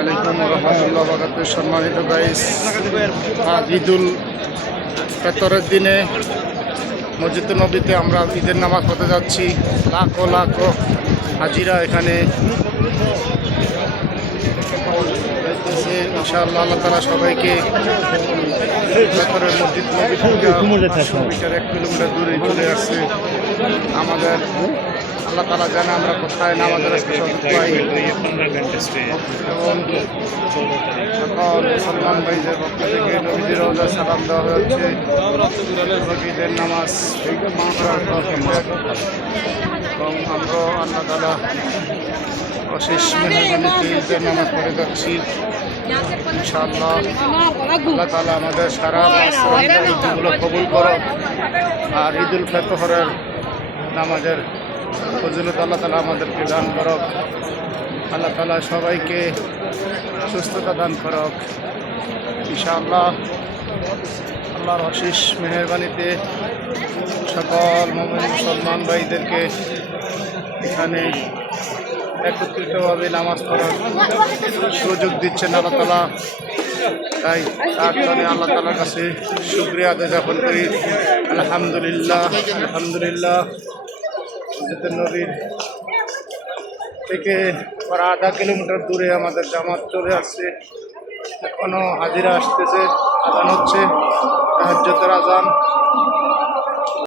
আলাইকুম রহমতুল্লাহ সম্মানিত গাইস আজ ঈদুল ফেতরের দিনে মসজিদ নবীতে আমরা ঈদের নামাজ পড়তে যাচ্ছি। লাখো লাখো হাজিরা এখানে। ইনশাআল্লাহ আল্লাহ তালা সবাইকে মসজিদ নবী এক কিলোমিটার দূরে চলে আসছে। আমাদের আল্লাহ তালা জানে আমরা কোথায় এবং সকল মুসলমান ভাইদের পক্ষ থেকে নবীদের রোজা সালাম দেওয়া হচ্ছে নবীদের নামাজ এবং আমরাও আল্লাহ তালা অশেষ মেহরবানিতে নামাজ পড়ে যাচ্ছি। ইনশাআল্লাহ আল্লাহ তালা আমাদের সারা ঈদগুলো কবুল করো আর ঈদুল ফেতহরের নামাজের ফজিলত আল্লাহ তালা আমাদেরকে দান করক। আল্লাহ তালা সবাইকে সুস্থতা দান করক। ইনশাআল্লাহ আল্লাহর অশেষ মেহরবানিতে সকল মোমিন মুসলমান ভাইদেরকে এখানে একত্রিতভাবে নামাজ পড়ার সুযোগ দিচ্ছেন আল্লাহ তালা তাই তার জন্য আল্লাহ তালার কাছে শুক্রিয়া আদায় জ্ঞাপন করি। আলহামদুলিল্লাহ আলহামদুলিল্লাহ। নদীর থেকে প্রায় আধা কিলোমিটার দূরে আমাদের জামাত চলে আসছে। এখনও হাজিরা আসতেছে আজান হচ্ছে। হাজ্যতের আজান